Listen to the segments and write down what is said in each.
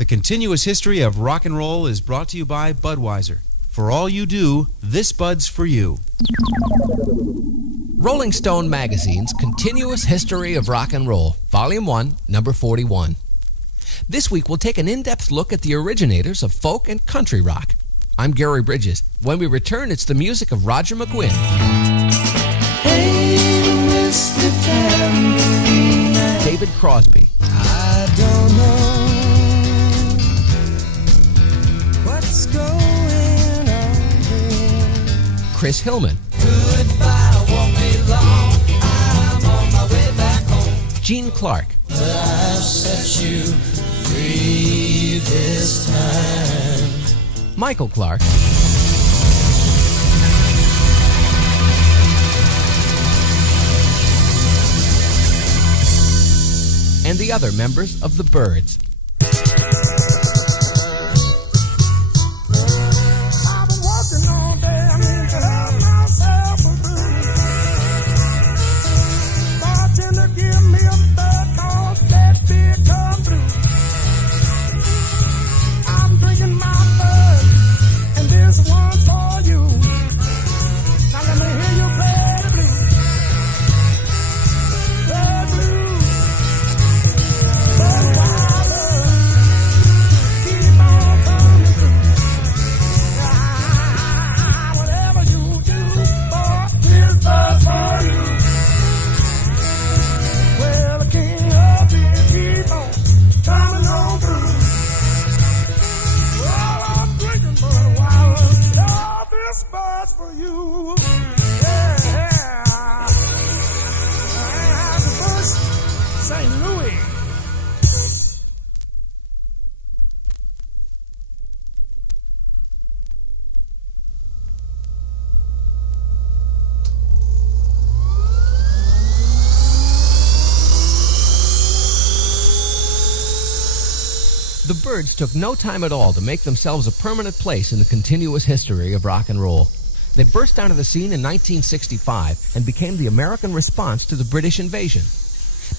The continuous history of rock and roll is brought to you by Budweiser. For all you do, this Bud's for you. Rolling Stone Magazine's Continuous History of Rock and Roll, Volume 1, Number 41. This week we'll take an in-depth look at the originators of folk and country rock. I'm Gary Bridges. When we return, it's the music of Roger McGuinn. Hey, Mr. Tambourine Man. David Crosby. I don't know what's going on here. Chris Hillman. Goodbye, won't be long. I'm on my way back home. Gene Clark. But I've set you free this time. Michael Clark. And the other members of the Byrds. I've been working all day, I need to have myself a brew. Bartender, give me a third cause that beer come through. I'm drinking my Byrd, and this one's for you. Now let me hear you play the blues. The blues. For you, yeah. St. Louis. The Byrds took no time at all to make themselves a permanent place in the continuous history of rock and roll. They burst onto the scene in 1965 and became the American response to the British invasion.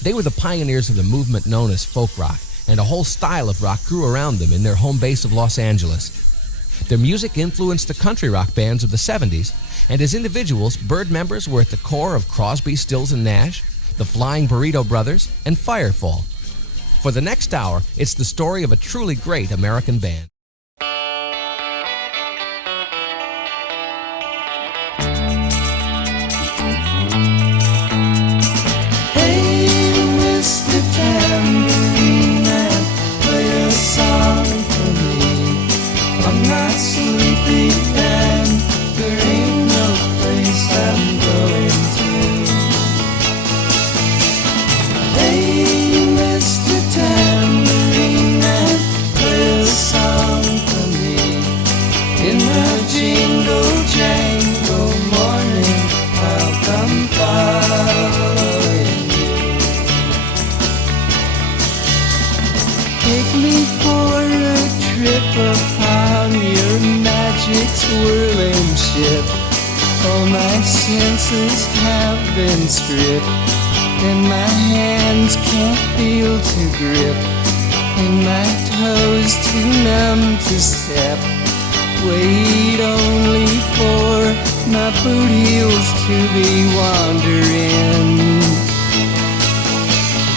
They were the pioneers of the movement known as folk rock, and a whole style of rock grew around them in their home base of Los Angeles. Their music influenced the country rock bands of the 70s, and as individuals, Byrd members were at the core of Crosby, Stills and Nash, the Flying Burrito Brothers, and Firefall. For the next hour, it's the story of a truly great American band. Tambourine Man, play a song for me. I'm not sleepy and there ain't no place I'm going to. Hey, Mr. Tambourine Man, play a song for me. In the jingle jangle morning, I'll come following. Take me for a trip upon your magic swirling ship. All my senses have been stripped, and my hands can't feel to grip, and my toes too numb to step. Wait only for my boot heels to be wandering.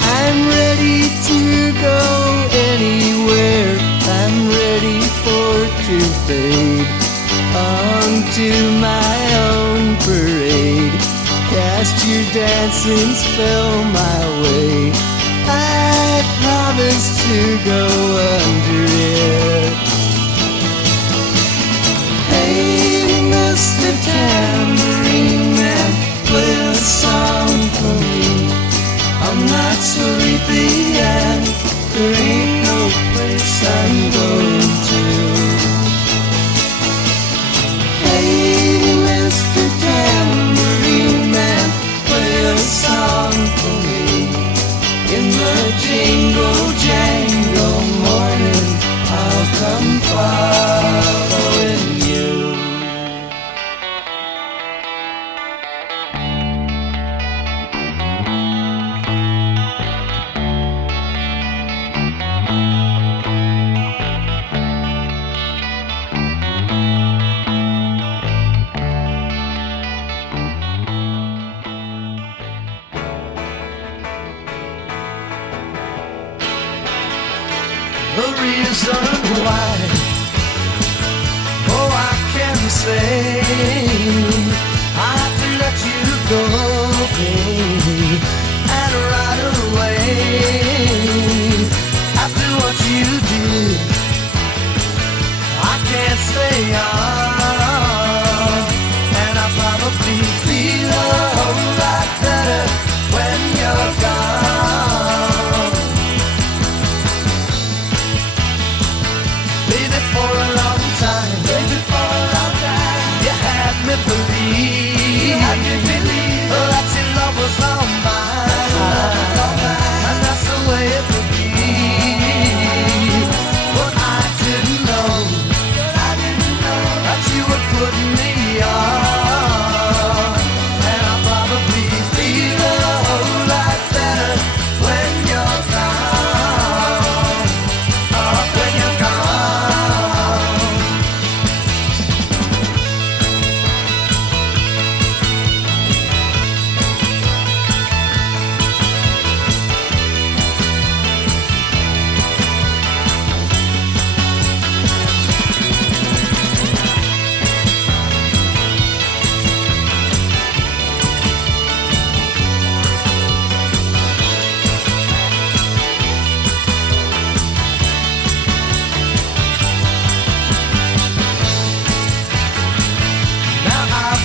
I'm ready to go anywhere. I'm ready for to fade onto my own parade. Cast your dancing spell my way. I promise to go under it. Hey, Mr. Tambourine Man, play a song for me. I'm not sleepy and there ain't no place I'm going to. Hey, Mr. Tambourine Man, play a song for me. In the jingle jangle morning, the reason why. Oh, I can say I have to let you go, baby, and right away. After what you did, I can't stay on, and I probably feel a whole lot better when you're gone. Baby, for a long time, you had me believe that your love was all mine, and that's the way it would be. But I didn't know that you were putting me on, and I probably feel a whole lot better when you're gone. Oh, when you're gone.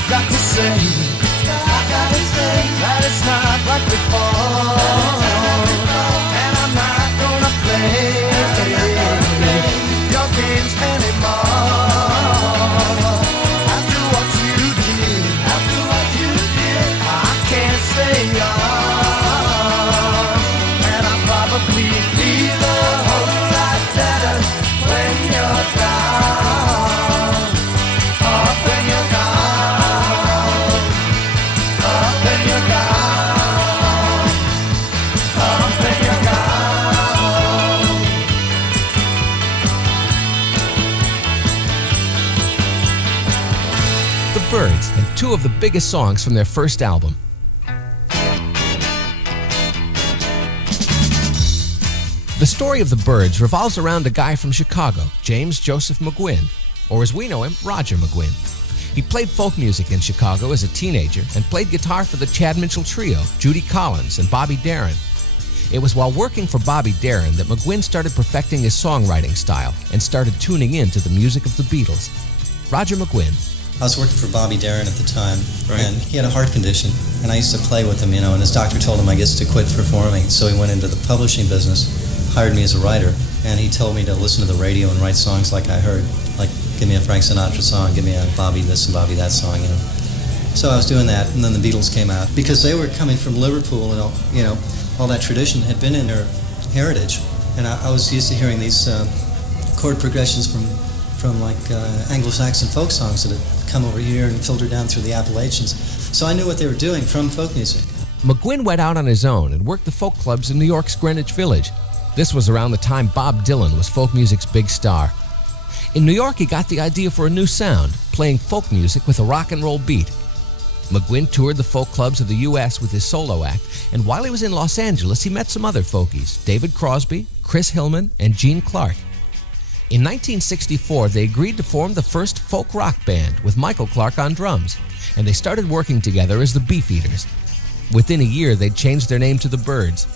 Got to say that it's not like before, and I'm not gonna play your games anymore. After what you did, I can't stay on, and I probably feel a whole lot better when you're gone. Oh, when you're gone. The Byrds, and two of the biggest songs from their first album. The story of the Byrds revolves around a guy from Chicago, James Joseph McGuinn, or as we know him, Roger McGuinn. He played folk music in Chicago as a teenager and played guitar for the Chad Mitchell Trio, Judy Collins, and Bobby Darin. It was while working for Bobby Darin that McGuinn started perfecting his songwriting style and started tuning in to the music of the Beatles. Roger McGuinn. I was working for Bobby Darin at the time, and he had a heart condition, and I used to play with him, and his doctor told him I guess to quit performing, so he went into the publishing business, hired me as a writer, and he told me to listen to the radio and write songs like I heard, like give me a Frank Sinatra song, give me a Bobby this and Bobby that song, So I was doing that, and then the Beatles came out, because they were coming from Liverpool, and all that tradition had been in their heritage, and I was used to hearing these chord progressions from like Anglo-Saxon folk songs that had come over here and filtered down through the Appalachians. So I knew what they were doing from folk music. McGuinn went out on his own and worked the folk clubs in New York's Greenwich Village. This was around the time Bob Dylan was folk music's big star. In New York, he got the idea for a new sound, playing folk music with a rock and roll beat. McGuinn toured the folk clubs of the U.S. with his solo act, and while he was in Los Angeles, he met some other folkies, David Crosby, Chris Hillman, and Gene Clark. In 1964, they agreed to form the first folk rock band with Michael Clark on drums, and they started working together as the Beefeaters. Within a year, they'd changed their name to the Byrds.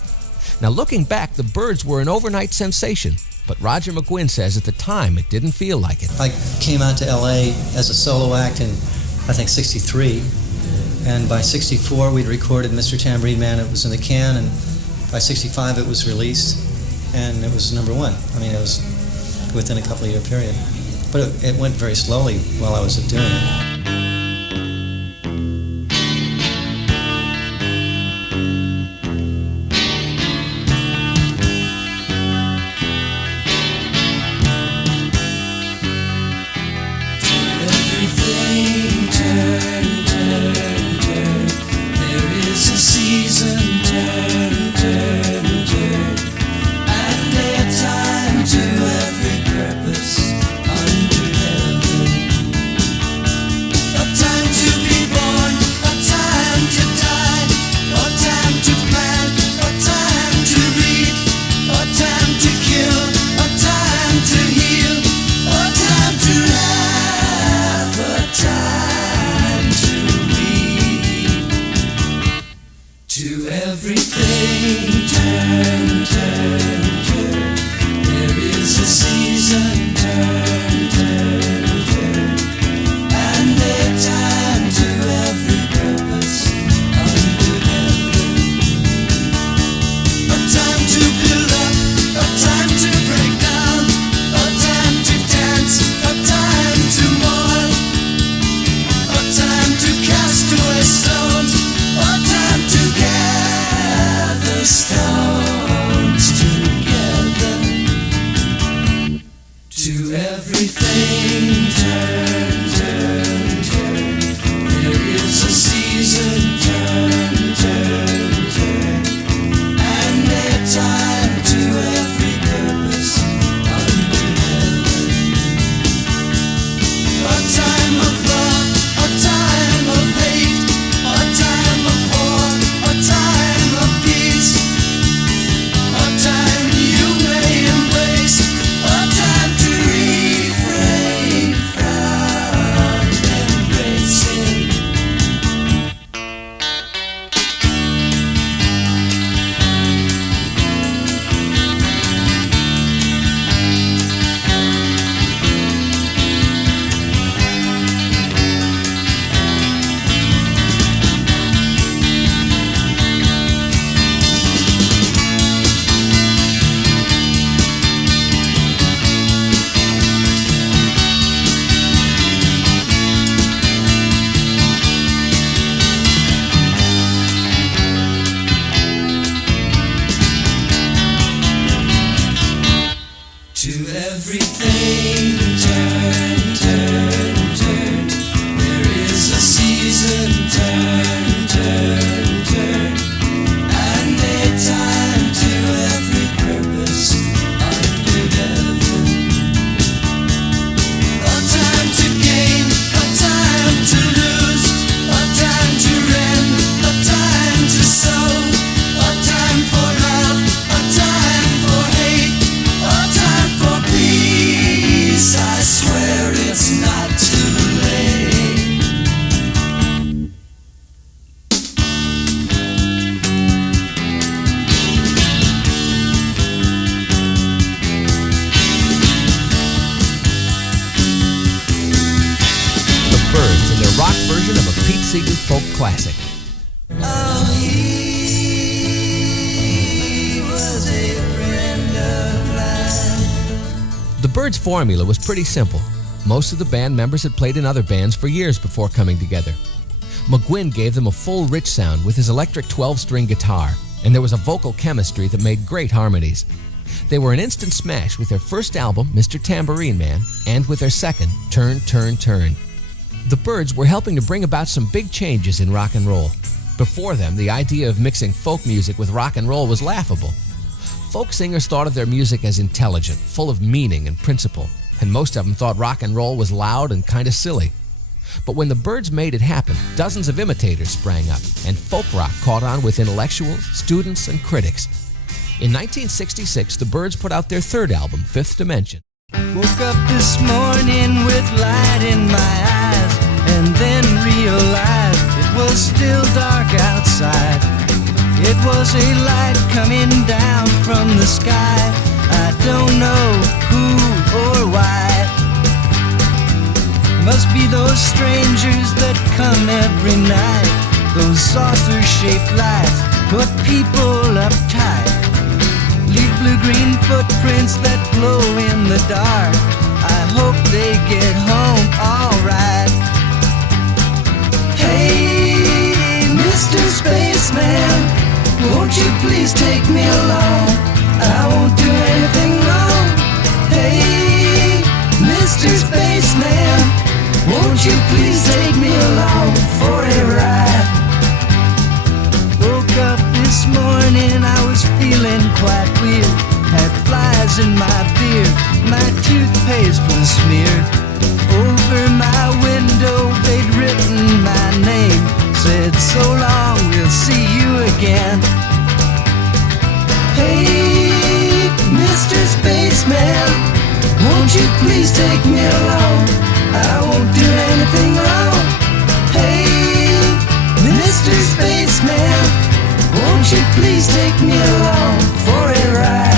Now, looking back, the Byrds were an overnight sensation, but Roger McGuinn says at the time it didn't feel like it. I came out to L.A. as a solo act in, I think, 63, and by 64, we'd recorded Mr. Tambourine Man. It was in the can, and by 65, it was released, and it was number one. I mean, it was within a couple of year period. But it went very slowly while I was doing it. To everything turn, turn, turn. There is a season, turn, turn, turn. And a time to every purpose under heaven. A time of love, a time of hate, a time of war, a time of peace. A time you may embrace, a time to refrain from embracing. To everything turn, turn, turn. There is a season, turn, turn, turn. And a time to every purpose under heaven. A time to gain, a time to lose, a time to rend, a time to sow, a time for love, a time for hate, a time for peace. I swear it's not too late. The Byrds in their rock version of a Pete Seeger folk classic. Oh, he was a friend of mine. The Byrds' formula was pretty simple. Most of the band members had played in other bands for years before coming together. McGuinn gave them a full, rich sound with his electric 12-string guitar, and there was a vocal chemistry that made great harmonies. They were an instant smash with their first album, Mr. Tambourine Man, and with their second, Turn, Turn, Turn. The Byrds were helping to bring about some big changes in rock and roll. Before them, the idea of mixing folk music with rock and roll was laughable. Folk singers thought of their music as intelligent, full of meaning and principle, and most of them thought rock and roll was loud and kind of silly. But when the Byrds made it happen, dozens of imitators sprang up, and folk rock caught on with intellectuals, students, and critics. In 1966, the Byrds put out their third album, Fifth Dimension. Woke up this morning with light in my eyes, and then realized it was still dark outside. It was a light coming down from the sky. I don't know who or why. Must be those strangers that come every night. Those saucer-shaped lights put people uptight. Leave blue-green footprints that glow in the dark. I hope they get home alright. Hey, Mr. Spaceman, won't you please take me along? I won't do anything wrong. Hey, Mr. Spaceman, won't you please take me along for a ride? Woke up this morning, I was feeling quite weird. Had flies in my beard, my toothpaste was smeared. Over my window they'd written my name, said so long, we'll see you again. Hey, Mr. Spaceman, won't you please take me along? I won't do anything wrong. Hey, Mr. Spaceman, won't you please take me along for a ride?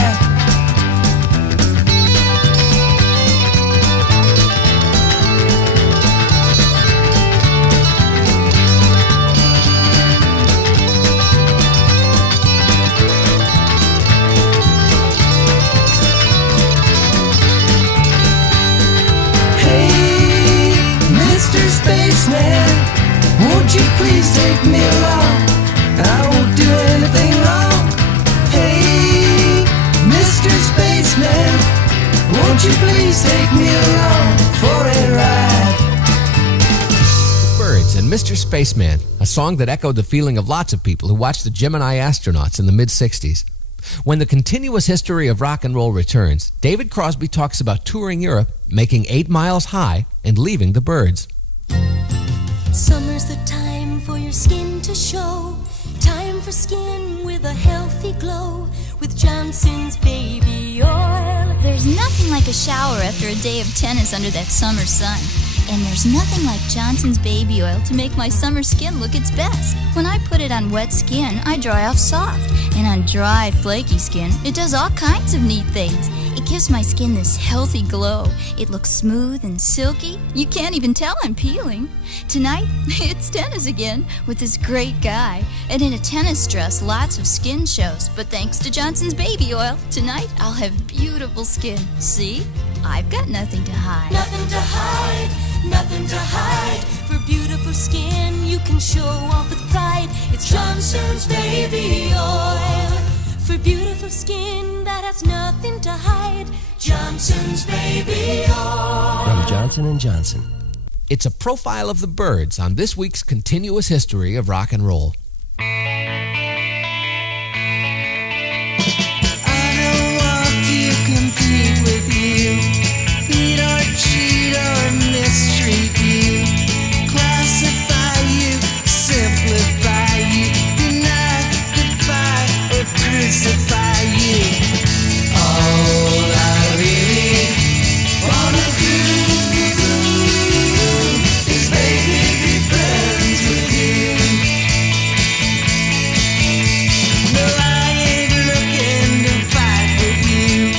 Spaceman, won't you please take me along? I won't do anything wrong. Hey, Mr. Spaceman, won't you please take me along for a ride? Byrds and Mr. Spaceman, a song that echoed the feeling of lots of people who watched the Gemini astronauts in the mid-60s. When the continuous history of rock and roll returns, David Crosby talks about touring Europe, making 8 miles high, and leaving the Byrds. Summer's the time for your skin to show. Time for skin with a healthy glow. With Johnson's baby oil. There's nothing like a shower after a day of tennis under that summer sun. And there's nothing like Johnson's baby oil to make my summer skin look its best. When I put it on wet skin, I dry off soft. And on dry, flaky skin, it does all kinds of neat things. It gives my skin this healthy glow. It looks smooth and silky. You can't even tell I'm peeling. Tonight, it's tennis again with this great guy. And in a tennis dress, lots of skin shows. But thanks to Johnson's baby oil, tonight I'll have beautiful skin. See? I've got nothing to hide. Nothing to hide, nothing to hide. For beautiful skin, you can show off with pride. It's Johnson's baby oil. For beautiful skin that has nothing to hide. Johnson's baby oil. From Johnson & Johnson. It's a profile of the Byrds on this week's continuous history of rock and roll. Compete with you, beat or cheat or mistreat you, classify you, simplify you, deny, defy, or crucify you. All I really wanna do is maybe be friends with you. No, I ain't looking to fight with you.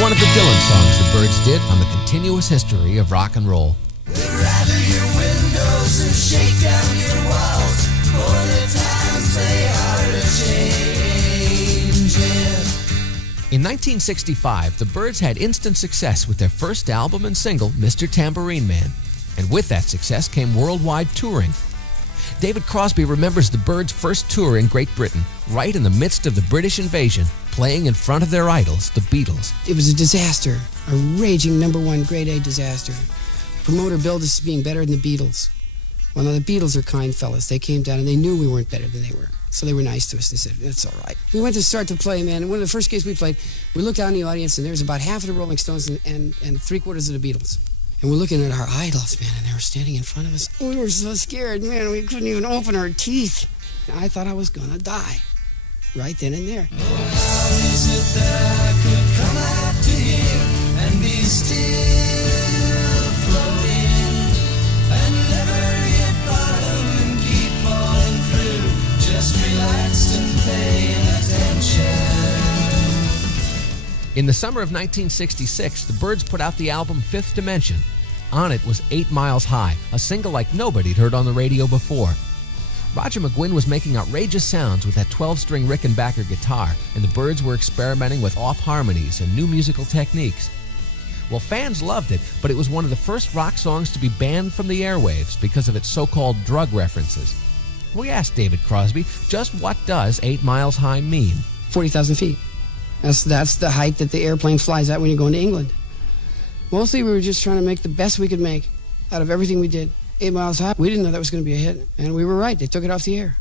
One of the Dylan songs the Byrds did on the continuous history of rock and roll. Rattle your windows and shake down your walls, for the times they are a-changing. In 1965, the Byrds had instant success with their first album and single, Mr. Tambourine Man. And with that success came worldwide touring. David Crosby remembers the Byrds' first tour in Great Britain, right in the midst of the British invasion, playing in front of their idols, the Beatles. It was a disaster, a raging #1 grade A disaster. Promoter billed us as being better than the Beatles. Well, now the Beatles are kind fellas. They came down and they knew we weren't better than they were. So they were nice to us. They said, it's all right. We went to start to play, man, and one of the first gigs we played, we looked out in the audience and there was about half of the Rolling Stones and 3/4 of the Beatles. And we're looking at our idols, man, and they were standing in front of us. We were so scared, man, we couldn't even open our teeth. I thought I was gonna die, right then and there. Oh, how is it that I could come out to here and be still floating and never hit bottom and keep falling through, just relaxed and paying attention. In the summer of 1966, the Byrds put out the album Fifth Dimension. On it was 8 Miles High, a single like nobody'd heard on the radio before. Roger McGuinn was making outrageous sounds with that 12-string Rickenbacker guitar, and the Byrds were experimenting with off-harmonies and new musical techniques. Well, fans loved it, but it was one of the first rock songs to be banned from the airwaves because of its so-called drug references. We asked David Crosby, just what does 8 miles high mean? 40,000 feet. That's the height that the airplane flies at when you're going to England. Mostly we were just trying to make the best we could make out of everything we did. 8 miles high, we didn't know that was going to be a hit, and we were right. They took it off the air.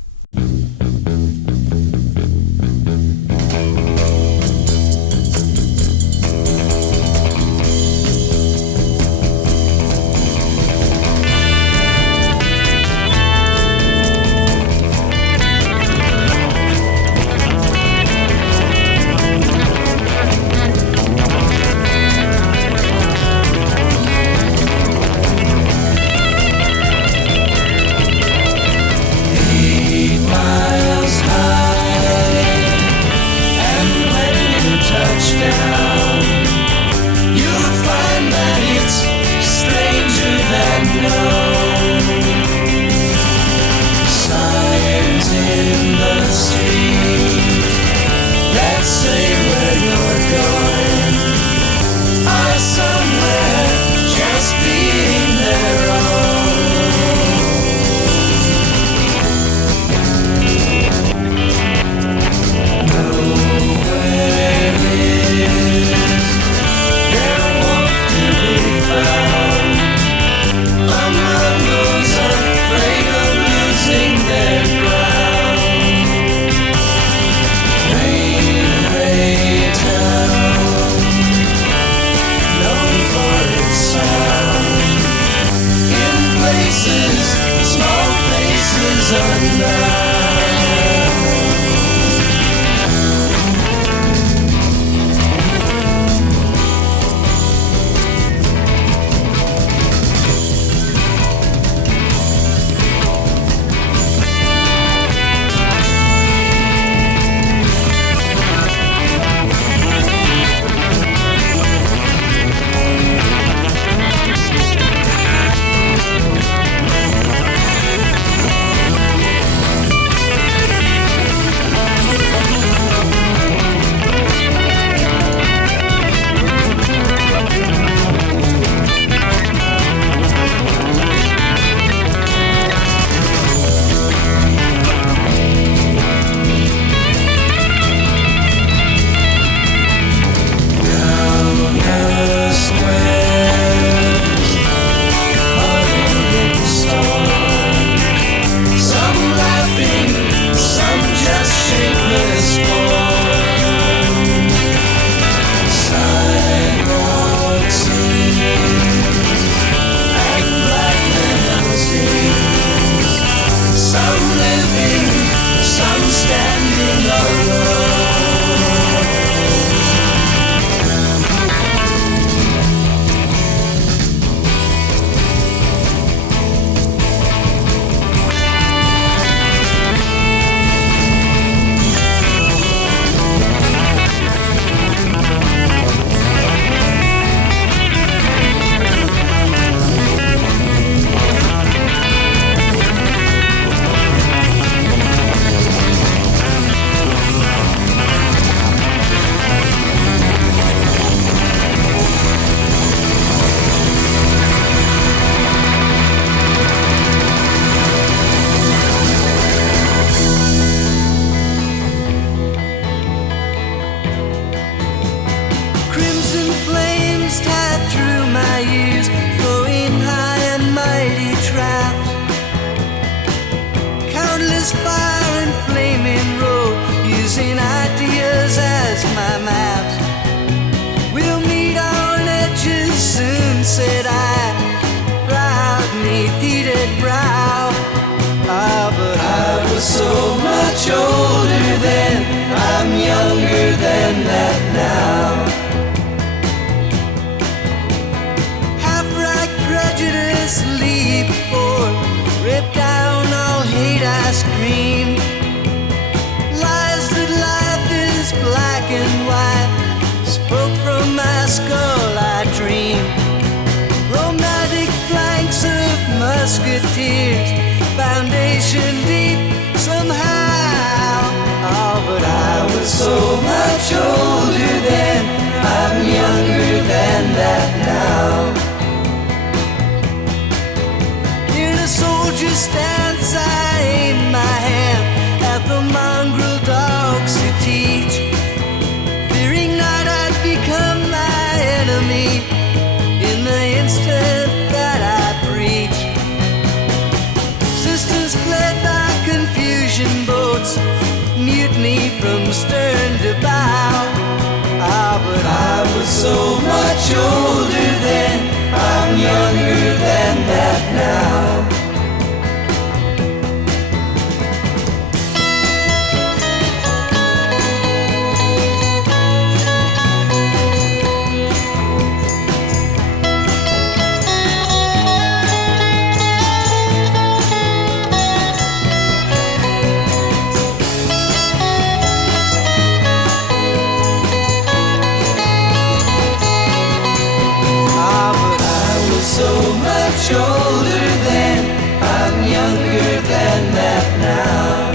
Musketeers, foundation deep somehow. Oh, but I was so much older then, I'm younger than that now. In a soldier's stance, I aim my keep me from stern to bow. Ah, but I was so much older then, I'm younger than that now. So much older then, I'm younger than that now.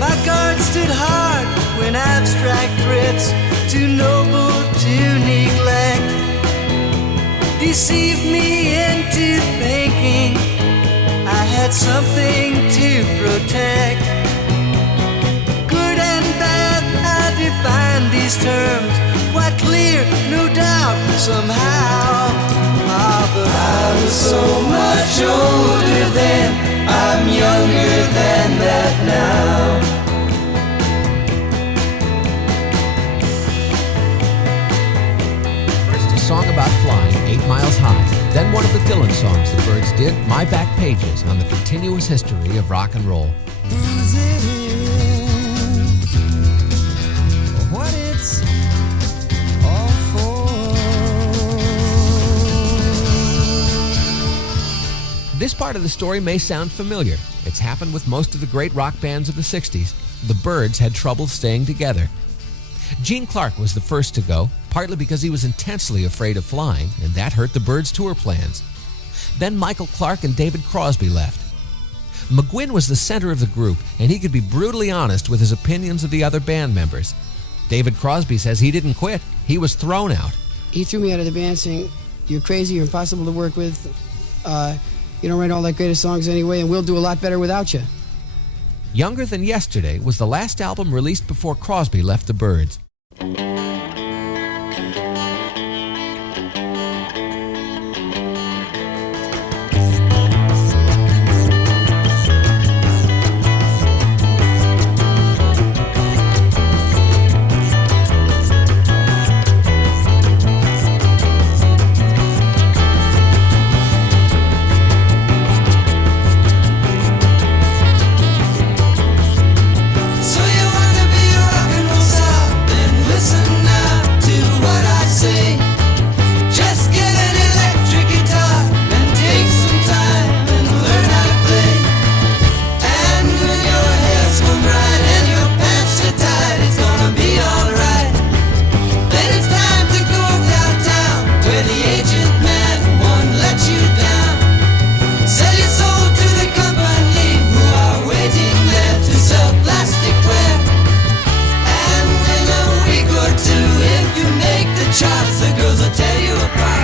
My guard stood hard when abstract threats, too noble to neglect, deceived me into thinking I had something to protect. Good and bad, I define these terms, quite clear, no doubt, somehow. Ah, but I was so much older then, I'm younger than that now. First, a song about flying 8 miles high. Then one of the Dylan songs the Byrds did, My Back Pages, on the continuous history of rock and roll. Who's it in? What it's all for? This part of the story may sound familiar. It's happened with most of the great rock bands of the 60s. The Byrds had trouble staying together. Gene Clark was the first to go, partly because he was intensely afraid of flying, and that hurt the Byrds' tour plans. Then Michael Clarke and David Crosby left. McGuinn was the center of the group, and he could be brutally honest with his opinions of the other band members. David Crosby says he didn't quit. He was thrown out. He threw me out of the band saying, "You're crazy, you're impossible to work with. You don't write all that great of songs anyway, and we'll do a lot better without you." Younger Than Yesterday was the last album released before Crosby left the Byrds. So you wanna be a rock and roll star? Then listen now to what I say. Just get an electric guitar and take some time and learn how to play. And when your hair's combed right and your pants are tight, it's gonna be alright. Then it's time to go downtown where the agent man won't let you down. Sell your soul to the company who are waiting there to sell plasticware. And in a week or two, if you make the charts, the girls will tear you apart.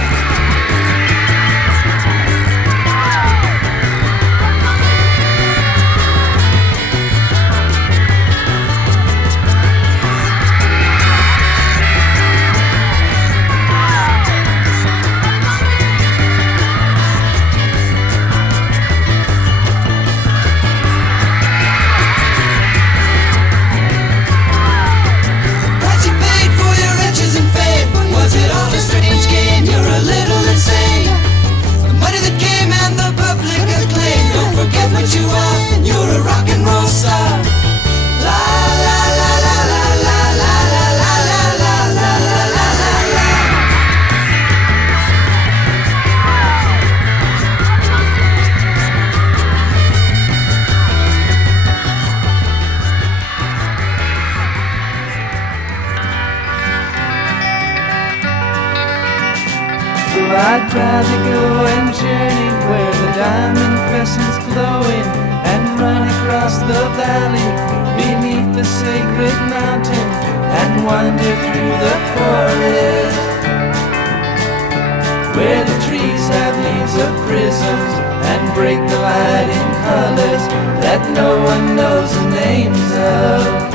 What you paid for your riches and fame, was it all a strange game? You're a little insane. The money that came and the public acclaim. Don't forget what you are, you're a rock and roll star. La la la la la la la la la la la la la la la. So I'd rather go and journey where the diamond crescent's glowing, and run across the valley beneath the sacred mountain, and wander through the forest where the trees have leaves of prisms and break the light in colors that no one knows the names of.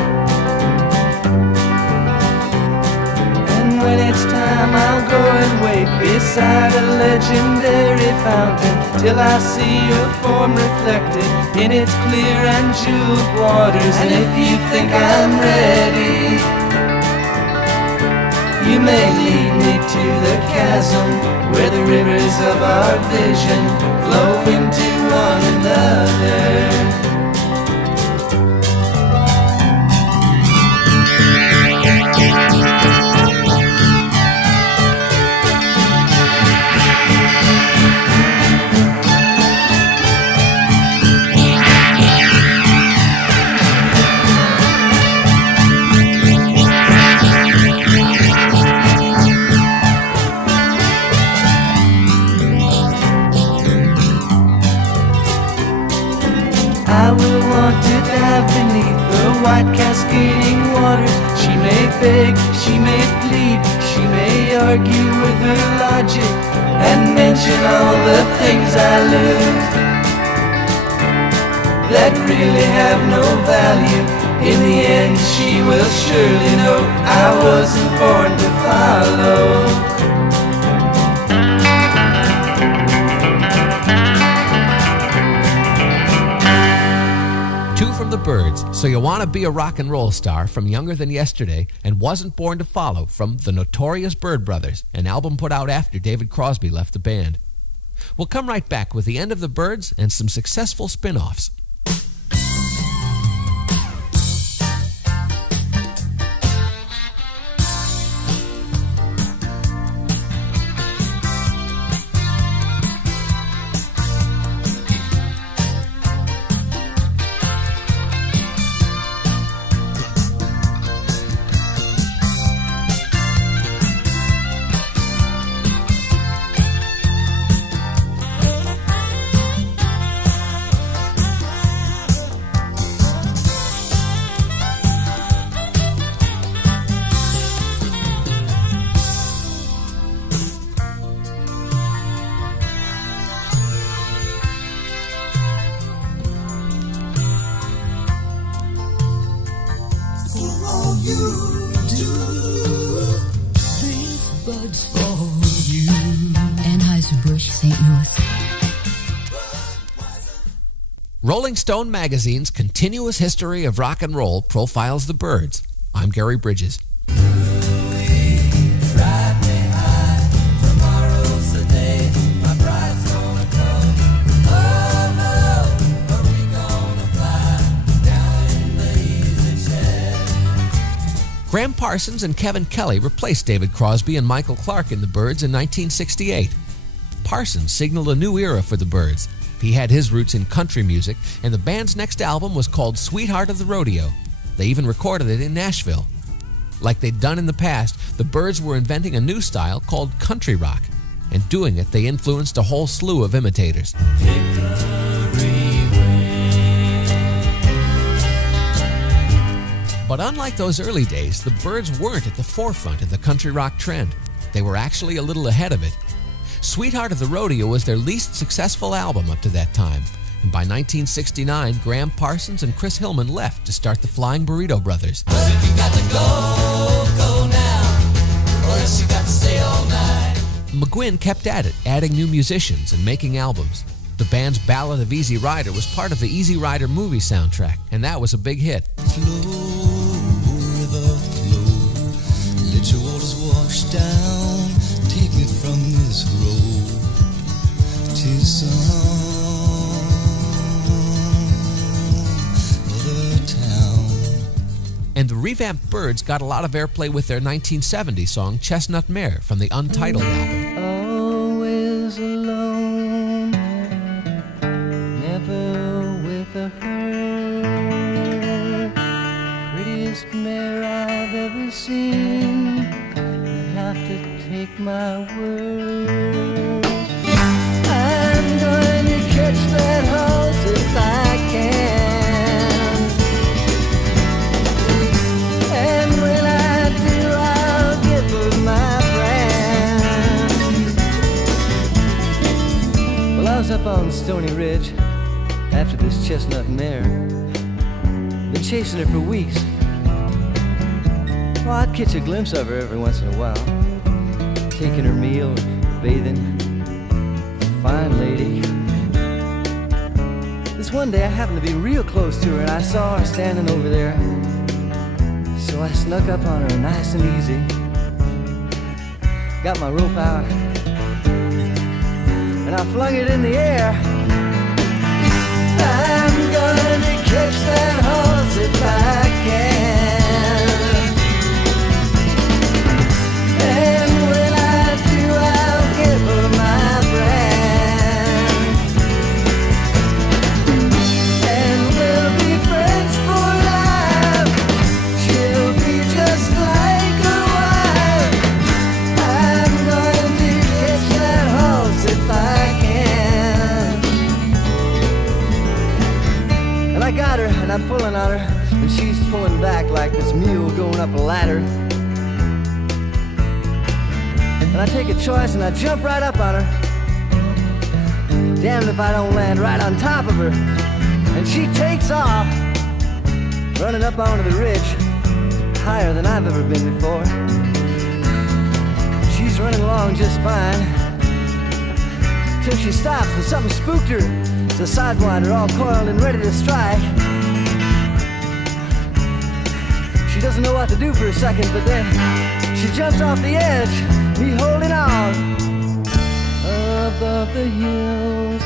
When it's time, I'll go and wait beside a legendary fountain, till I see your form reflected in its clear and jeweled waters. And if you think I'm ready, you may lead me to the chasm where the rivers of our vision flow into one another. I will want to dive beneath the white cascading waters. She may beg, she may plead, she may argue with her logic and mention all the things I lose that really have no value. In the end she will surely know I wasn't born to follow. From the Byrds, So You Want to Be a Rock and Roll Star from Younger Than Yesterday and Wasn't Born to Follow from the notorious Byrd Brothers, an album put out after David Crosby left the band. We'll come right back with the end of the Byrds and some successful spin-offs. Rolling Stone magazine's continuous history of rock and roll profiles the Byrds. I'm Gary Bridges. Graham Parsons and Kevin Kelly replaced David Crosby and Michael Clarke in the Byrds in 1968. Parsons signaled a new era for the Byrds. He had his roots in country music, and the band's next album was called Sweetheart of the Rodeo. They even recorded it in Nashville. Like they'd done in the past, the Byrds were inventing a new style called country rock, and doing it, they influenced a whole slew of imitators. But unlike those early days, the Byrds weren't at the forefront of the country rock trend. They were actually a little ahead of it. Sweetheart of the Rodeo was their least successful album up to that time, and by 1969, Graham Parsons and Chris Hillman left to start the Flying Burrito Brothers. But if you got to go now, or else you got to stay all night. McGuinn kept at it, adding new musicians and making albums. The band's Ballad of Easy Rider was part of the Easy Rider movie soundtrack, and that was a big hit. Flow, river, flow, let your waters wash down, take me from this road to some other town. And the revamped Byrds got a lot of airplay with their 1970 song Chestnut Mare from the Untitled album. Always alone, never with a hurt. Prettiest mare I've ever seen, you have to take my word. I'm going to catch that horse if I can, and when I do, I'll give her my brand. Well, I was up on Stony Ridge after this chestnut mare. Been chasing her for weeks. Well, I'd catch a glimpse of her every once in a while, taking her meal, bathing. Fine lady. This one day I happened to be real close to her, and I saw her standing over there. So I snuck up on her nice and easy, got my rope out, and I flung it in the air. I'm gonna catch that horse if I can, and when I do, I'll give her my brand, and we'll be friends for life. She'll be just like a wife. I'm going to catch that horse if I can. And I got her, and I'm pulling on her, and she's pulling back like this mule going up a ladder. And I take a choice and I jump right up on her. Damned if I don't land right on top of her. And she takes off, running up onto the ridge, higher than I've ever been before. She's running along just fine, till she stops and something spooked her. It's a sidewinder all coiled and ready to strike. She doesn't know what to do for a second, but then she jumps off the edge, me holding on. Above the hills,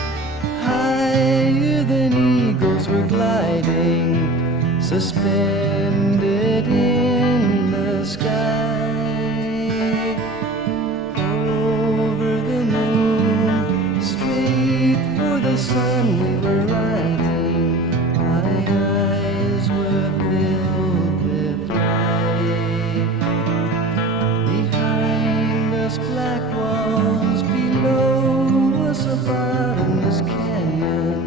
higher than eagles we're gliding, suspended in the sky. Over the moon, straight for the sun we were riding. My eyes were filled with light. Behind us black walls, below us a bottomless canyon,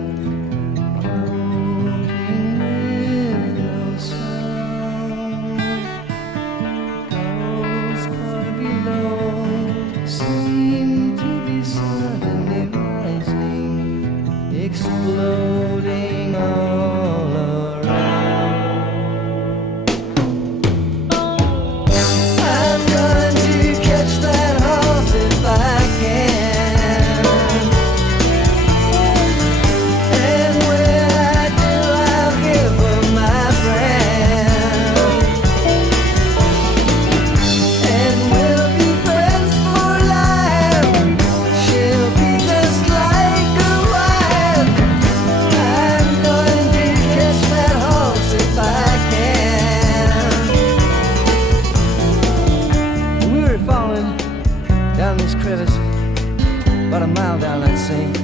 floating with no sound. Clouds far below seem to be suddenly rising, exploding all around. I'm going to catch that horse if I can, and when I do, I'll give her my brand, and we'll be friends for life. She'll be just like a wife. I'm going to catch that horse if I can. We were falling down this crevice, about a mile down that sink.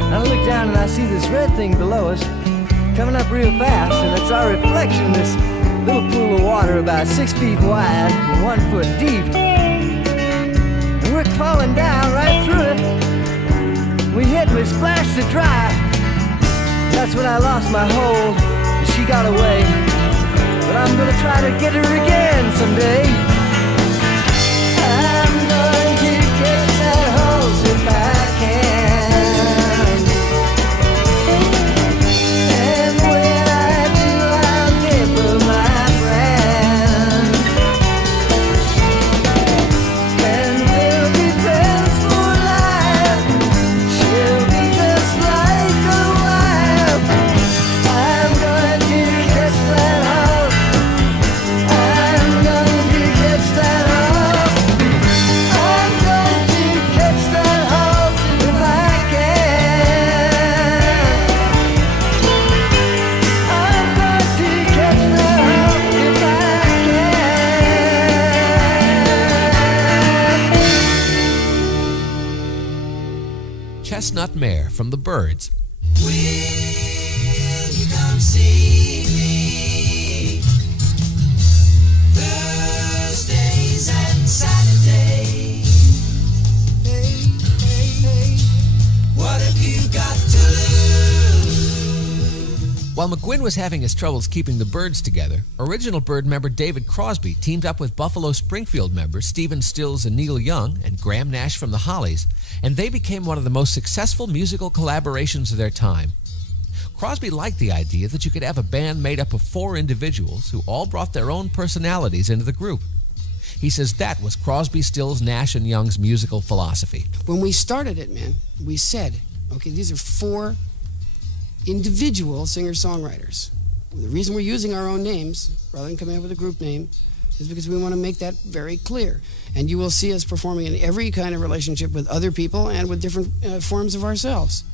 And I look down and I see this red thing below us, coming up real fast, and it's our reflection, this little pool of water about 6 feet wide and 1 foot deep. And we're falling down right through it. We hit and we splashed it dry. That's when I lost my hold, and she got away. But I'm gonna try to get her again someday. I'm going to catch that horse if I can, and when I do, I'll give her my brand, and we'll be friends for life. She'll be just like a wife. I'm going to catch that horse. I'm going to catch that horse. I'm going to catch that horse if I can. I'm going to catch that horse if I can. Chestnut Mare from the Byrds. Will you come see me Thursdays and Saturdays? What have you got to lose? While McGuinn was having his troubles keeping the Byrds together, original Byrd member David Crosby teamed up with Buffalo Springfield members Stephen Stills and Neil Young and Graham Nash from the Hollies, and they became one of the most successful musical collaborations of their time. Crosby liked the idea that you could have a band made up of 4 individuals who all brought their own personalities into the group. He says that was Crosby, Stills, Nash, and Young's musical philosophy. When we started it, man, we said, okay, these are 4 individual singer-songwriters. The reason we're using our own names, rather than coming up with a group name, is because we want to make that very clear. And you will see us performing in every kind of relationship with other people and with different forms of ourselves.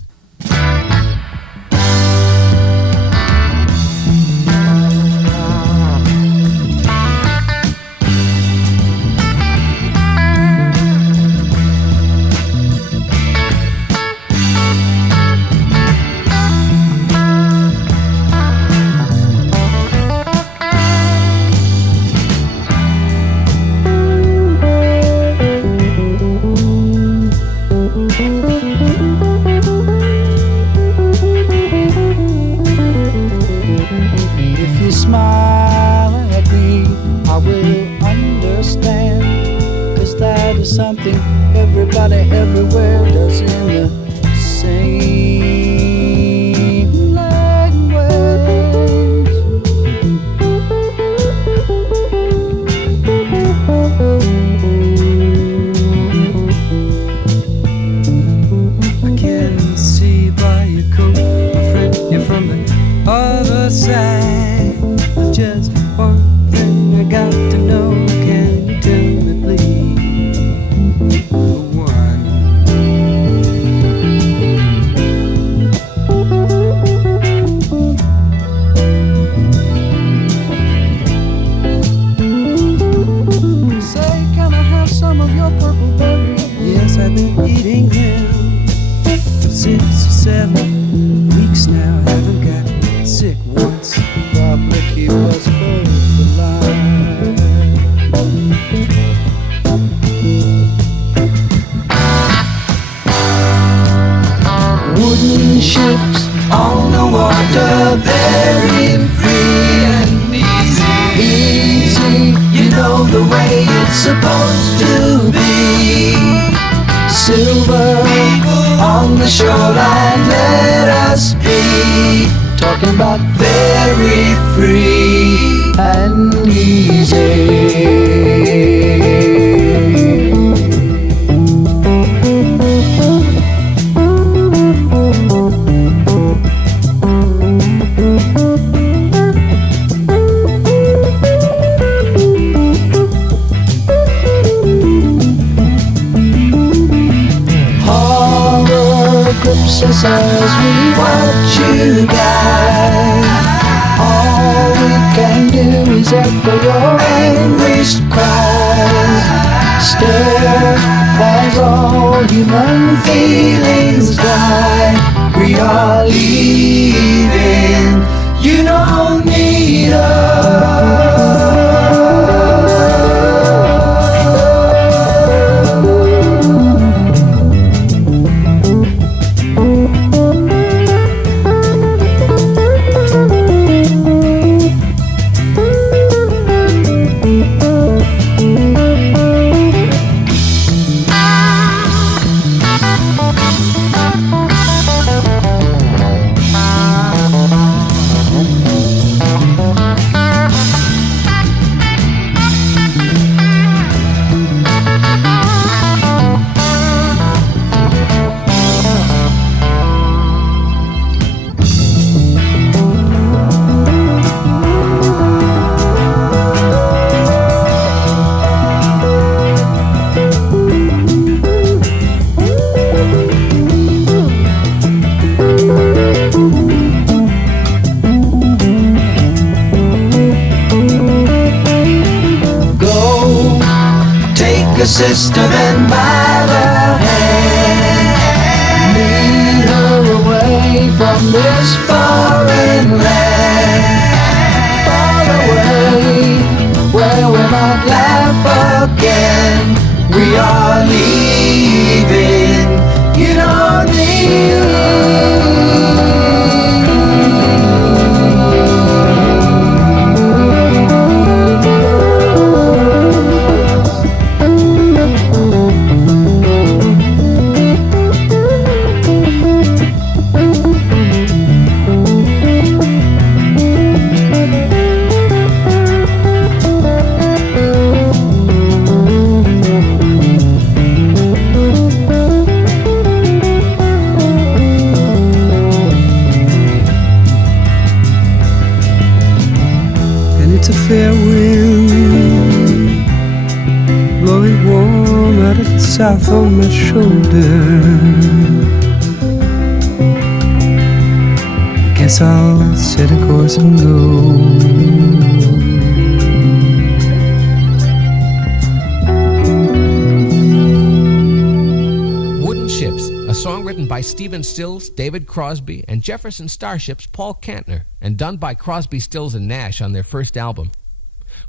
Something everybody everywhere does in the same language. I can see by your coat, my friend, you're from the other side. There's just one thing I got to know. Can you tell me, please? I've been eating them for 6 or 7 weeks now. I haven't got sick once. Probably keep us both alive. Wooden ships on the water, very free and easy. You know the way it's supposed to be. Silver on the shoreline, let us be talking about very free and easy. As we watch you die, all we can do is echo your anguished cries. Stare as all human feelings die. We are leaving, you don't need us. Sister, then by the hand, lead her away from this foreign land, far away, where we might laugh again. We are leaving, you don't need us. it's a fair wind blowing warm out of the south on my shoulder. I guess I'll set a course and go. A song written by Stephen Stills, David Crosby, and Jefferson Starship's Paul Kantner, and done by Crosby, Stills, and Nash on their first album.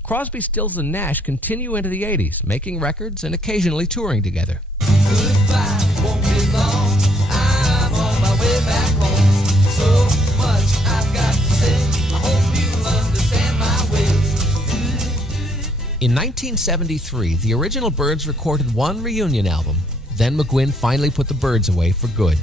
Crosby, Stills, and Nash continue into the 80s, making records and occasionally touring together. Goodbye, won't be long. I'm on my way back home. So much I've got to say. I hope you understand my way. In 1973, the original Byrds recorded one reunion album. Then McGuinn finally put the Byrds away for good.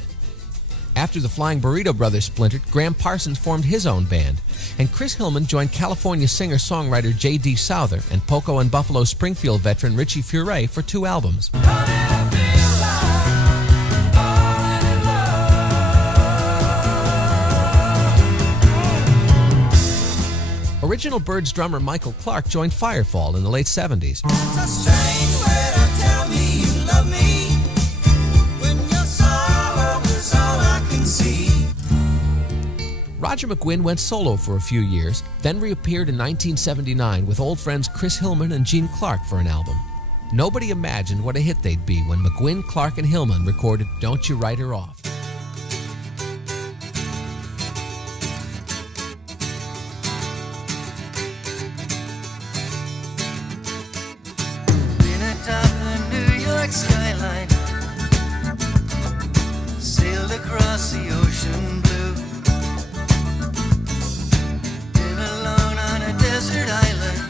After the Flying Burrito Brothers splintered, Graham Parsons formed his own band, and Chris Hillman joined California singer-songwriter J.D. Souther and Poco and Buffalo Springfield veteran Richie Furay for 2 albums. Original Byrds drummer Michael Clark joined Firefall in the late 70s. It's a strange way to tell me you love me. Roger McGuinn went solo for a few years, then reappeared in 1979 with old friends Chris Hillman and Gene Clark for an album. Nobody imagined what a hit they'd be when McGuinn, Clark, and Hillman recorded Don't You Write Her Off. Been atop the New York skyline, sailed across the ocean blue. Desert island,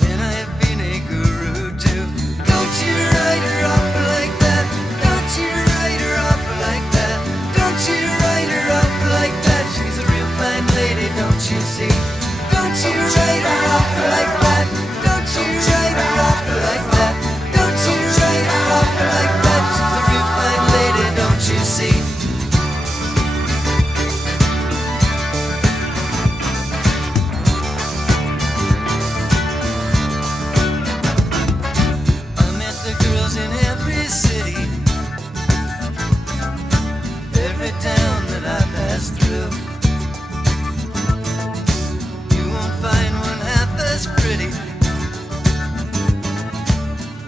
and I've been a guru too. Don't you write her off like that? Don't you write her off like that? Don't you write her off like that? She's a real fine lady, don't you see? Don't you write her off like that? Don't you write her off like that? Don't you write her off like that? She's a real fine lady, don't you see? Town that I pass through, you won't find one half as pretty,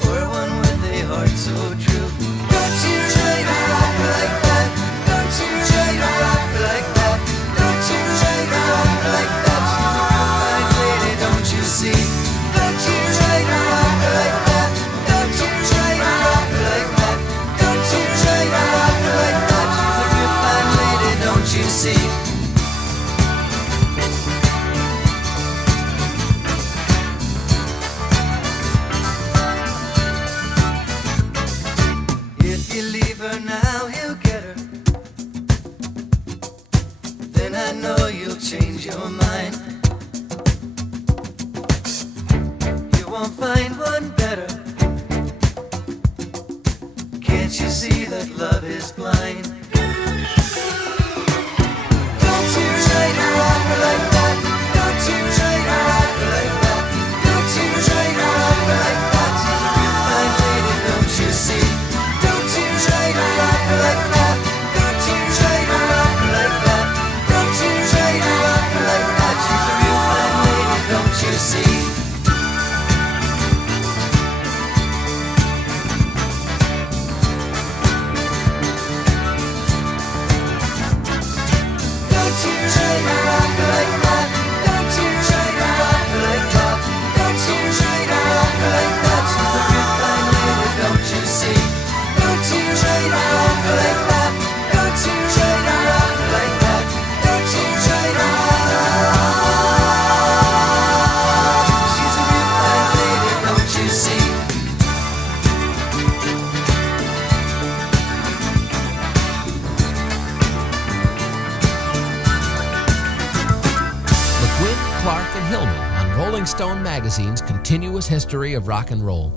or one with a heart so true. Don't you write her off like that? Don't you write her off like that? Don't you write her off like that? She's a real fine lady, don't you see? Don't you write her off like that? Don't you write her off like that? Don't you write her off like that? Don't you see? If you leave her now, he'll get her. Then I know you'll change your mind. You won't find one better. Can't you see that love is blind? Don't you write her off like that? Don't you write her off like that? Don't you write her off like that? She's a real fine lady, don't you see? Don't you write her off like that? Don't you write her off like that? Don't you write her off like that? She's a real fine lady, don't you see? Rolling Stone magazine's continuous history of rock and roll.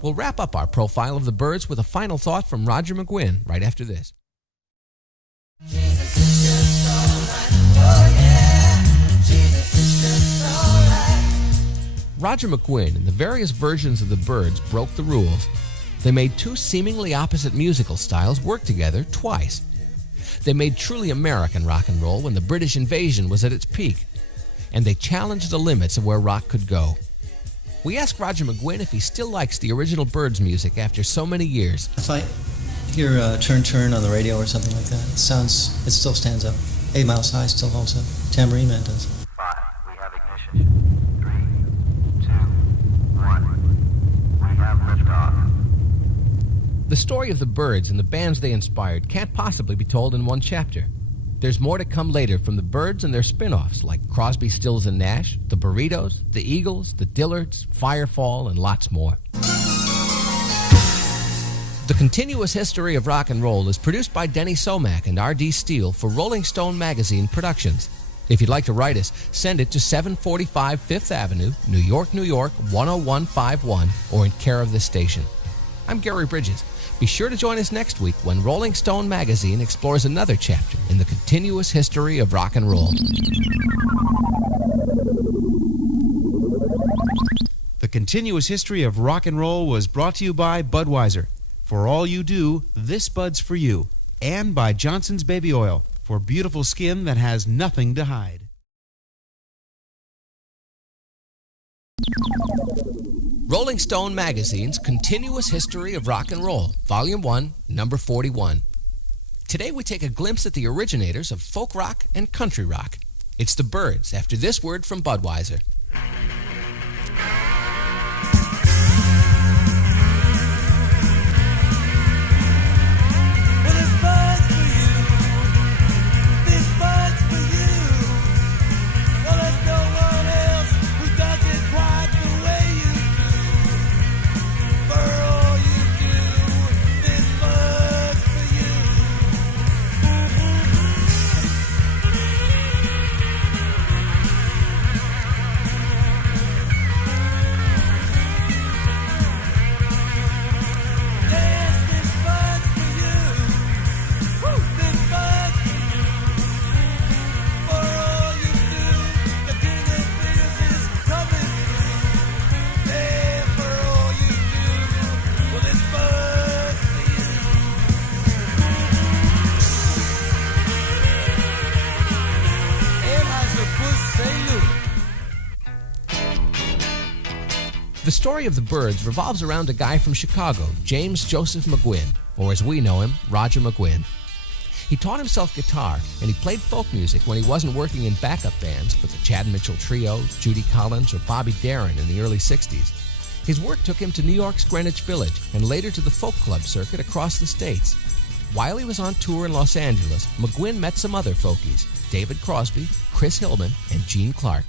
We'll wrap up our profile of the Byrds with a final thought from Roger McGuinn right after this. Jesus is just alright, oh yeah. Roger McGuinn and the various versions of the Byrds broke the rules, they made two seemingly opposite musical styles work together twice. They made truly American rock and roll when the British invasion was at its peak, and they challenged the limits of where rock could go. We asked Roger McGuinn if he still likes the original Byrds music after so many years. If I hear Turn Turn on the radio or something like that, it still stands up. 8 Miles High still holds up. Tambourine Man does. 5, we have ignition. 3, 2, 1, we have liftoff. The story of the Byrds and the bands they inspired can't possibly be told in one chapter. There's more to come later from the Byrds and their spin-offs like Crosby, Stills and Nash, the Burritos, the Eagles, the Dillards, Firefall, and lots more. The Continuous History of Rock and Roll is produced by Denny Somack and R.D. Steele for Rolling Stone Magazine Productions. If you'd like to write us, send it to 745 Fifth Avenue, New York, New York, 10151, or in care of this station. I'm Gary Bridges. Be sure to join us next week when Rolling Stone Magazine explores another chapter in the continuous history of rock and roll. The Continuous History of Rock and Roll was brought to you by Budweiser. For all you do, this Bud's for you. And by Johnson's Baby Oil, for beautiful skin that has nothing to hide. Rolling Stone Magazine's Continuous History of Rock and Roll, Volume 1, Number 41. Today we take a glimpse at the originators of folk rock and country rock. It's the Byrds, after this word from Budweiser. Well, this Bud's for you. This Bud's for you. Well, there's no one else who does it quite the way you do. For all you do, this Bud's for you. Yes, this Bud's for you. Woo, this Bud's for you. For all you do, the King of Beers is coming through. Yeah, for all you do, well, this Bud's for you. Anheuser-Busch St. Louis. The story of the Byrds revolves around a guy from Chicago, James Joseph McGuinn, or as we know him, Roger McGuinn. He taught himself guitar, and he played folk music when he wasn't working in backup bands for the Chad Mitchell Trio, Judy Collins, or Bobby Darin in the early 60s. His work took him to New York's Greenwich Village and later to the folk club circuit across the states. While he was on tour in Los Angeles, McGuinn met some other folkies, David Crosby, Chris Hillman, and Gene Clark.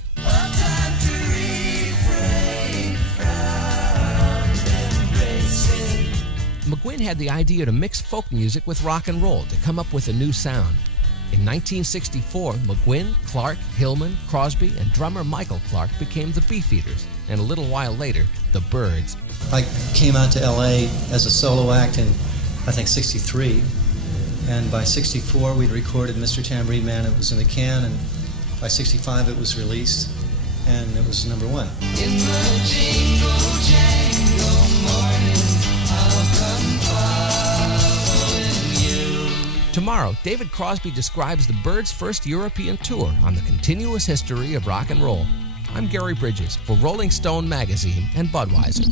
McGuinn had the idea to mix folk music with rock and roll to come up with a new sound. In 1964, McGuinn, Clark, Hillman, Crosby, and drummer Michael Clark became the Beefeaters, and a little while later, the Byrds. I came out to L.A. as a solo act in, I think, 63. And by 64, we'd recorded Mr. Tambourine Man. It was in the can, and by 65, it was released, and it was number one. In the jingle jangle morning, I'll come following you. Tomorrow, David Crosby describes the Byrds' first European tour on the continuous history of rock and roll. I'm Gary Bridges for Rolling Stone Magazine and Budweiser.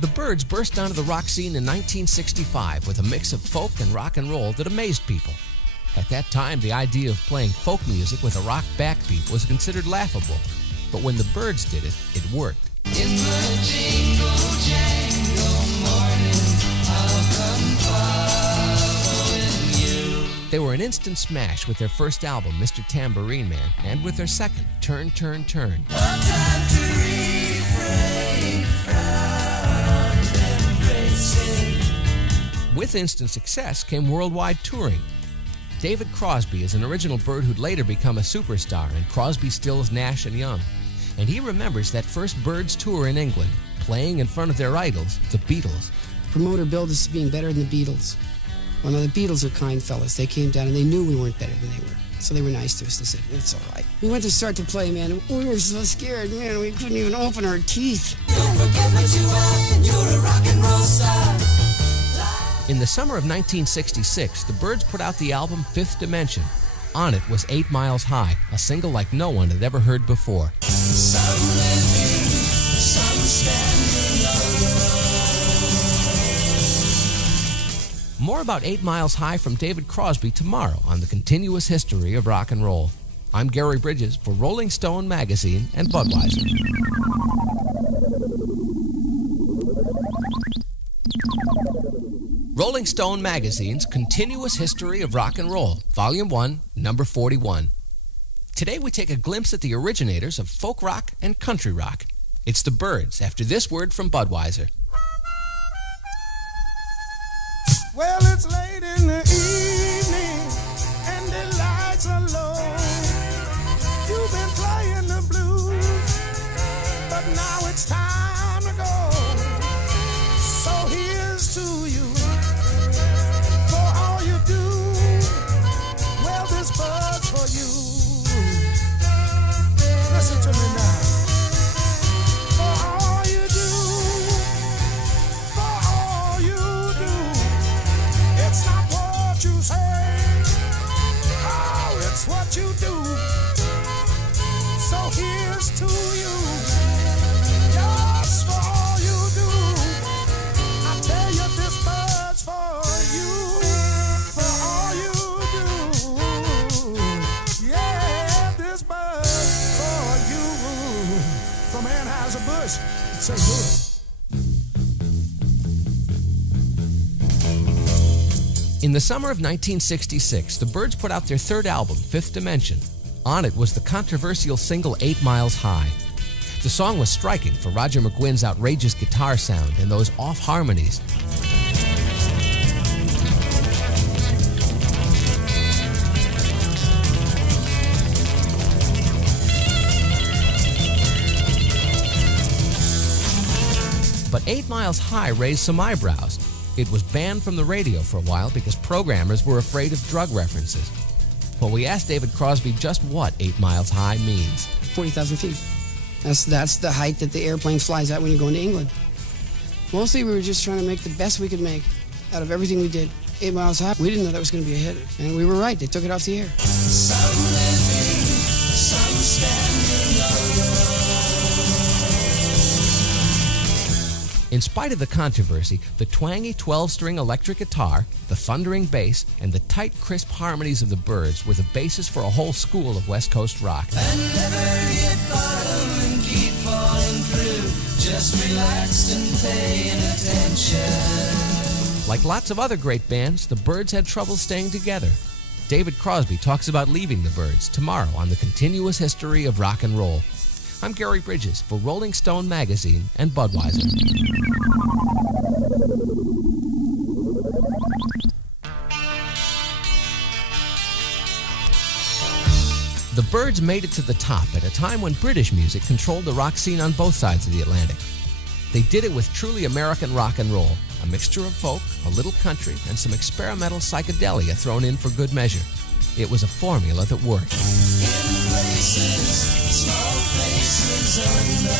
The Byrds burst onto the rock scene in 1965 with a mix of folk and rock and roll that amazed people. At that time, the idea of playing folk music with a rock backbeat was considered laughable. But when the Byrds did it, it worked. In the jingle jangle morning, I'll come following you. They were an instant smash with their first album, Mr. Tambourine Man, and with their second, Turn, Turn, Turn. No time to refrain from embracing. With instant success came worldwide touring. David Crosby is an original Byrd who'd later become a superstar in Crosby, Stills, Nash & Young. And he remembers that first Byrds tour in England, playing in front of their idols, the Beatles. Promoter billed us as being better than the Beatles. Well, now the Beatles are kind fellas. They came down and they knew we weren't better than they were. So they were nice to us. They said, it's all right. We went to start to play, man, and we were so scared, man, we couldn't even open our teeth. In the summer of 1966, the Byrds put out the album Fifth Dimension. On it was 8 Miles High, a single like no one had ever heard before. Some living, some standing alone. More about 8 Miles High from David Crosby tomorrow on the continuous history of rock and roll. I'm Gary Bridges for Rolling Stone Magazine and Budweiser. Rolling Stone Magazine's Continuous History of Rock and Roll, Volume 1, Number 41. Today we take a glimpse at the originators of folk rock and country rock. It's the Byrds, after this word from Budweiser. Well, it's late in the evening and the lights are low. You've been playing the blues, but now it's time to go. So here's to you. Bud's for you. Listen to me now. For all you do, it's not what you say. Oh, it's what you do. So here's to you. Just for all you do. I tell you this bud's for you. For all you say good. In the summer of 1966, the Byrds put out their third album, Fifth Dimension. On it was the controversial single 8 Miles High. The song was striking for Roger McGuinn's outrageous guitar sound and those off harmonies. But 8 Miles High raised some eyebrows. It was banned from the radio for a while because programmers were afraid of drug references. Well, we asked David Crosby just what 8 Miles High means. 40,000 feet. That's the height that the airplane flies at when you're going to England. Mostly we were just trying to make the best we could make out of everything we did. 8 Miles High, we didn't know that was going to be a hit. And we were right, they took it off the air. Some living, some standing alone. In spite of the controversy, the twangy 12-string electric guitar, the thundering bass, and the tight, crisp harmonies of the Byrds were the basis for a whole school of West Coast rock. And never hit bottom and keep falling through, just relaxed and paying attention. Like lots of other great bands, the Byrds had trouble staying together. David Crosby talks about leaving the Byrds tomorrow on the continuous history of rock and roll. I'm Gary Bridges for Rolling Stone Magazine and Budweiser. The Byrds made it to the top at a time when British music controlled the rock scene on both sides of the Atlantic. They did it with truly American rock and roll, a mixture of folk, a little country, and some experimental psychedelia thrown in for good measure. It was a formula that worked. In places, small places unknown.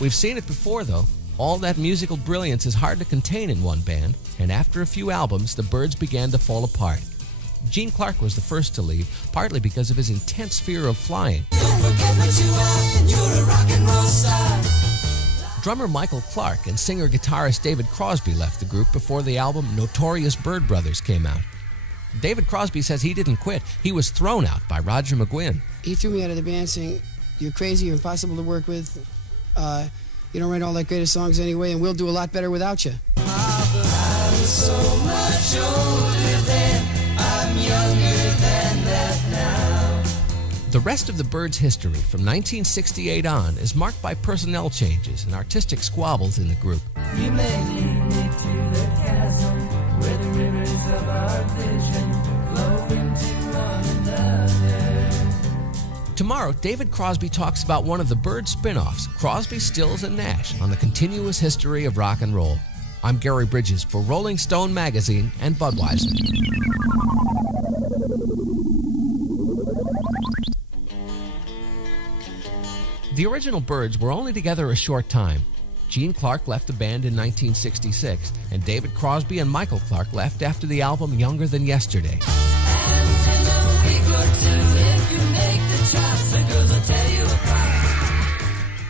We've seen it before, though. All that musical brilliance is hard to contain in one band, and after a few albums, the Byrds began to fall apart. Gene Clark was the first to leave, partly because of his intense fear of flying. Don't forget what you are, and you're a rock and roll star. Drummer Michael Clark and singer-guitarist David Crosby left the group before the album Notorious Byrd Brothers came out. David Crosby says he didn't quit. He was thrown out by Roger McGuinn. He threw me out of the band saying, you're crazy, you're impossible to work with. You don't write all that great of songs anyway, and we'll do a lot better without you. I was so much older then, I'm younger than that now. The rest of the Byrds' history from 1968 on is marked by personnel changes and artistic squabbles in the group. You may lead me to the chasm where the rivers of our vision flow into one another. Tomorrow, David Crosby talks about one of the Byrds spin-offs, Crosby, Stills, and Nash, on the continuous history of rock and roll. I'm Gary Bridges for Rolling Stone magazine and Budweiser. The original Byrds were only together a short time. Gene Clark left the band in 1966, and David Crosby and Michael Clark left after the album Younger Than Yesterday.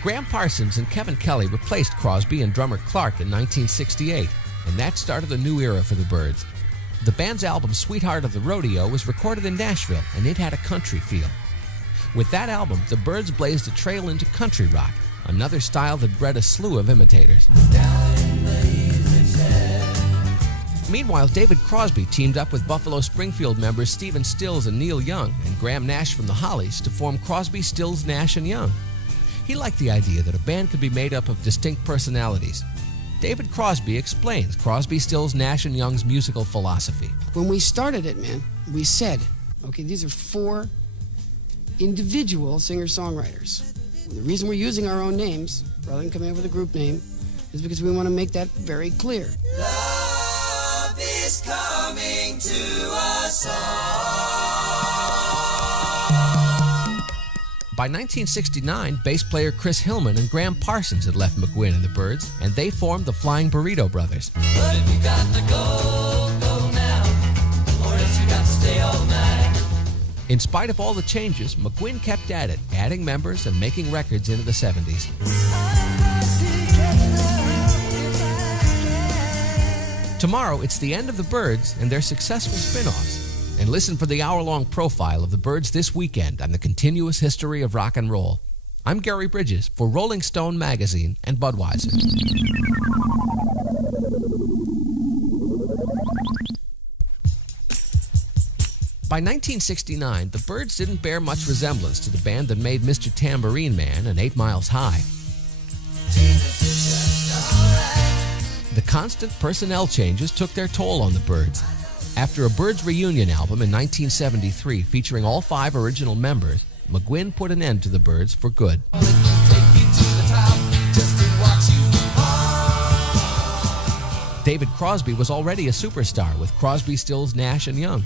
Graham Parsons and Kevin Kelly replaced Crosby and drummer Clark in 1968, and that started a new era for the Byrds. The band's album Sweetheart of the Rodeo was recorded in Nashville, and it had a country feel. With that album, the Byrds blazed a trail into country rock, another style that bred a slew of imitators. Meanwhile, David Crosby teamed up with Buffalo Springfield members Stephen Stills and Neil Young and Graham Nash from the Hollies to form Crosby, Stills, Nash & Young. He liked the idea that a band could be made up of distinct personalities. David Crosby explains Crosby, Stills, Nash & Young's musical philosophy. When we started it, man, we said, okay, these are 4 individual singer-songwriters. The reason we're using our own names, rather than coming up with a group name, is because we want to make that very clear. Love is coming to us all. By 1969, bass player Chris Hillman and Graham Parsons had left McGuinn and the Byrds, and they formed the Flying Burrito Brothers. But if you got to go, go now, or else you got to stay all night. In spite of all the changes, McGuinn kept at it, adding members and making records into the 70s. Tomorrow, it's the end of the Byrds and their successful spin-offs. And listen for the hour-long profile of the Byrds this weekend on the continuous history of rock and roll. I'm Gary Bridges for Rolling Stone magazine and Budweiser. By 1969, the Byrds didn't bear much resemblance to the band that made Mr. Tambourine Man and 8 Miles High. The constant personnel changes took their toll on the Byrds. After a Byrds reunion album in 1973 featuring all 5 original members, McGuinn put an end to the Byrds for good. David Crosby was already a superstar with Crosby, Stills, Nash & Young.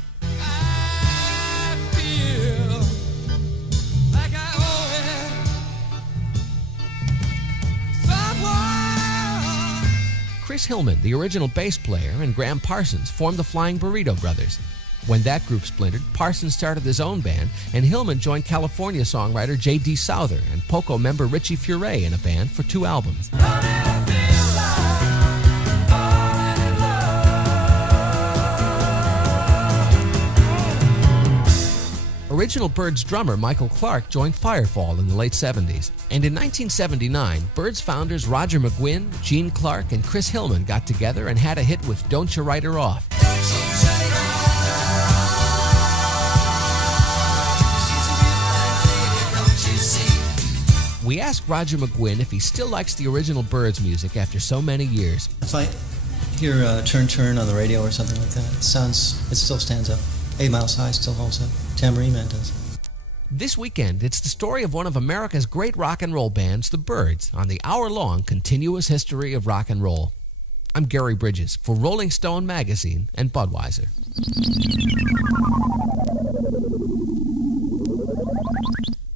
Chris Hillman, the original bass player, and Graham Parsons formed the Flying Burrito Brothers. When that group splintered, Parsons started his own band, and Hillman joined California songwriter J.D. Souther and Poco member Richie Furay in a band for 2 albums. Original Byrds drummer Michael Clark joined Firefall in the late 70s. And in 1979, Byrds founders Roger McGuinn, Gene Clark, and Chris Hillman got together and had a hit with Don't You Write Her Off. We asked Roger McGuinn if he still likes the original Byrds music after so many years. If I hear Turn Turn on the radio or something like that, it still stands up. 8 Miles High still holds up. Tambourine Man does. This weekend, it's the story of one of America's great rock and roll bands, the Byrds, on the hour-long continuous history of rock and roll. I'm Gary Bridges for Rolling Stone magazine and Budweiser.